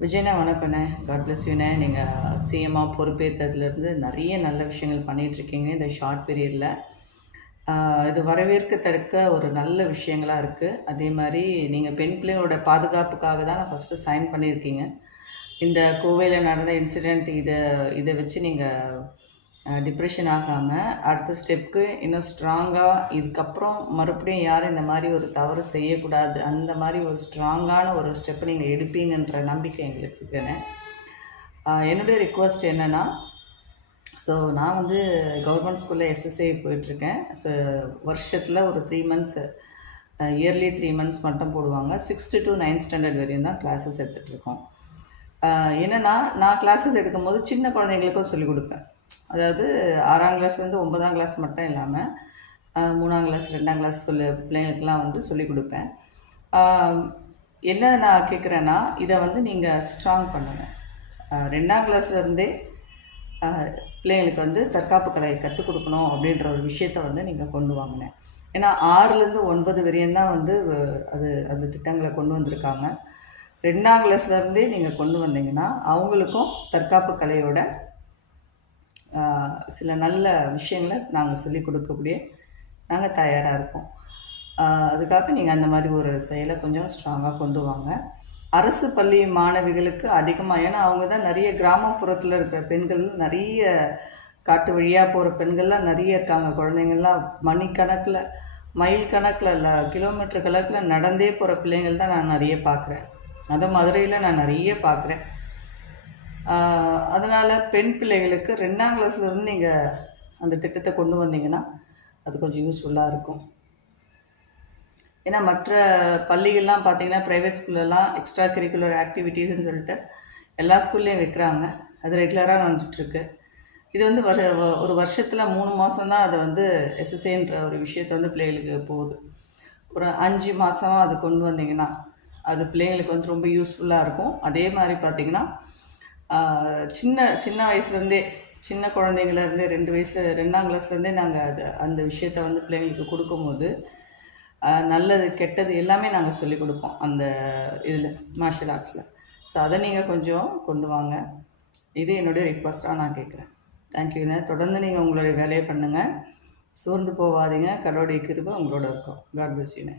விஜயண்ணா வணக்கண்ணே. God bless யூண்ணே. நீங்கள் சிஎம்மாக பொறுப்பேற்றதுலேருந்து நிறைய நல்ல விஷயங்கள் பண்ணிகிட்ருக்கீங்க இந்த ஷார்ட் பீரியடில். இது வரவேற்கத்தக்க ஒரு நல்ல விஷயங்களாக இருக்குது. அதே மாதிரி நீங்கள் பெண் பிள்ளைங்களோட பாதுகாப்புக்காக தான் நான் ஃபஸ்ட்டு சைன் பண்ணியிருக்கீங்க. இந்த கோவையில் நடந்த இன்சிடெண்ட் இதை வச்சு நீங்கள் டிப்ரெஷன் ஆகாமல் அடுத்த ஸ்டெப்புக்கு இன்னும் ஸ்ட்ராங்காக இதுக்கப்புறம் மறுபடியும் யாரும் இந்த மாதிரி ஒரு தவறு செய்யக்கூடாது, அந்த மாதிரி ஒரு ஸ்ட்ராங்கான ஒரு ஸ்டெப்பை நீங்கள் எடுப்பீங்கன்ற நம்பிக்கை எங்களுக்கு இருக்குன்னு. என்னுடைய ரிக்வஸ்ட் என்னென்னா, ஸோ நான் வந்து கவர்மெண்ட் ஸ்கூலில் எஸ்எஸ்ஏ போயிட்டுருக்கேன். ஸோ வருஷத்தில் ஒரு 3 மந்த்ஸ், இயர்லி 3 மந்த்ஸ் மட்டும் போடுவாங்க. 6th to 9th ஸ்டாண்டர்ட் வரையும் தான் கிளாஸஸ் எடுத்துகிட்ருக்கோம். என்னென்னா, நான் கிளாஸஸ் எடுக்கும்போது சின்ன குழந்தைங்களுக்கும் சொல்லிக் கொடுப்பேன். அதாவது 6ஆம் கிளாஸ்லேருந்து 9ஆம் கிளாஸ் மட்டும் இல்லாமல் 3ஆம் கிளாஸ் 2ஆம் கிளாஸ் பிள்ளைங்களுக்கெல்லாம் வந்து சொல்லிக் கொடுப்பேன். என்ன நான் கேட்குறேன்னா, இதை வந்து நீங்கள் ஸ்ட்ராங் பண்ணுங்கள். 2ஆம் கிளாஸ்லேருந்தே பிள்ளைங்களுக்கு வந்து தற்காப்பு கலையை கற்றுக் கொடுக்கணும் அப்படின்ற ஒரு விஷயத்த வந்து நீங்கள் கொண்டு வாங்கினேன். ஏன்னா 6லேருந்து 9 வரையும் தான் வந்து அந்த திட்டங்களை கொண்டு வந்திருக்காங்க. 2ஆம் கிளாஸ்லேருந்தே நீங்கள் கொண்டு வந்தீங்கன்னா அவங்களுக்கும் தற்காப்பு கலையோட சில நல்ல விஷயங்களை நாங்கள் சொல்லிக் கொடுக்கக்கூடிய நாங்கள் தயாராக இருப்போம். அதுக்காக நீங்கள் அந்த மாதிரி ஒரு செயலை கொஞ்சம் ஸ்ட்ராங்காக கொண்டு வாங்க. அரசு பள்ளி மாணவிகளுக்கு அதிகமாக, ஏன்னா அவங்க தான் நிறைய கிராமப்புறத்தில் இருக்கிற பெண்கள், நிறைய காட்டு வழியாக போகிற பெண்கள்லாம் நிறைய இருக்காங்க. குழந்தைங்கள்லாம் மணிக்கணக்கில், மைல் கணக்கில் இல்லை, கிலோமீட்டர் கணக்கில் நடந்தே போகிற பிள்ளைங்கள் தான் நான் நிறைய பார்க்குறேன். அதை மதுரையில் நான் நிறைய பார்க்குறேன். அதனால் பெண் பிள்ளைகளுக்கு 2ஆம் கிளாஸ்லேருந்து நீங்கள் அந்த திட்டத்தை கொண்டு வந்தீங்கன்னா அது கொஞ்சம் யூஸ்ஃபுல்லாக இருக்கும். ஏன்னா மற்ற பள்ளிகள்லாம் பார்த்திங்கன்னா, ப்ரைவேட் ஸ்கூல்லலாம் எக்ஸ்ட்ரா கரிக்குலர் ஆக்டிவிட்டீஸ்ன்னு சொல்லிட்டு எல்லா ஸ்கூல்லேயும் வைக்கிறாங்க. அது ரெகுலராக நடந்துகிட்ருக்கு. இது வந்து ஒரு வருஷத்தில் 3 மாதம் தான் அதை வந்து எஸ்எஸ்ஏன்ற ஒரு விஷயத்தை வந்து பிள்ளைகளுக்கு போகுது. ஒரு 5 மாதமாக அது கொண்டு வந்தீங்கன்னா அது பிள்ளைங்களுக்கு வந்து ரொம்ப யூஸ்ஃபுல்லாக இருக்கும். அதே மாதிரி பார்த்திங்கன்னா, சின்ன வயசுலேருந்தே, சின்ன குழந்தைங்கள்லேருந்தே 2ஆம் கிளாஸ்லேருந்தே நாங்கள் அந்த விஷயத்த வந்து பிள்ளைங்களுக்கு கொடுக்கும்போது நல்லது கெட்டது எல்லாமே நாங்கள் சொல்லிக் கொடுப்போம் அந்த இதில் மார்ஷல் ஆர்ட்ஸில். ஸோ அதை நீங்கள் கொஞ்சம் கொண்டு வாங்க. இது என்னுடைய ரிக்வஸ்ட்டாக நான் கேட்குறேன். தேங்க்யூண்ணே. தொடர்ந்து நீங்கள் உங்களுடைய வேலையை பண்ணுங்கள். சோர்ந்து போகாதீங்க. கடவுளுடைய கிருபை உங்களோட இருக்கும். God bless யூண்ணே.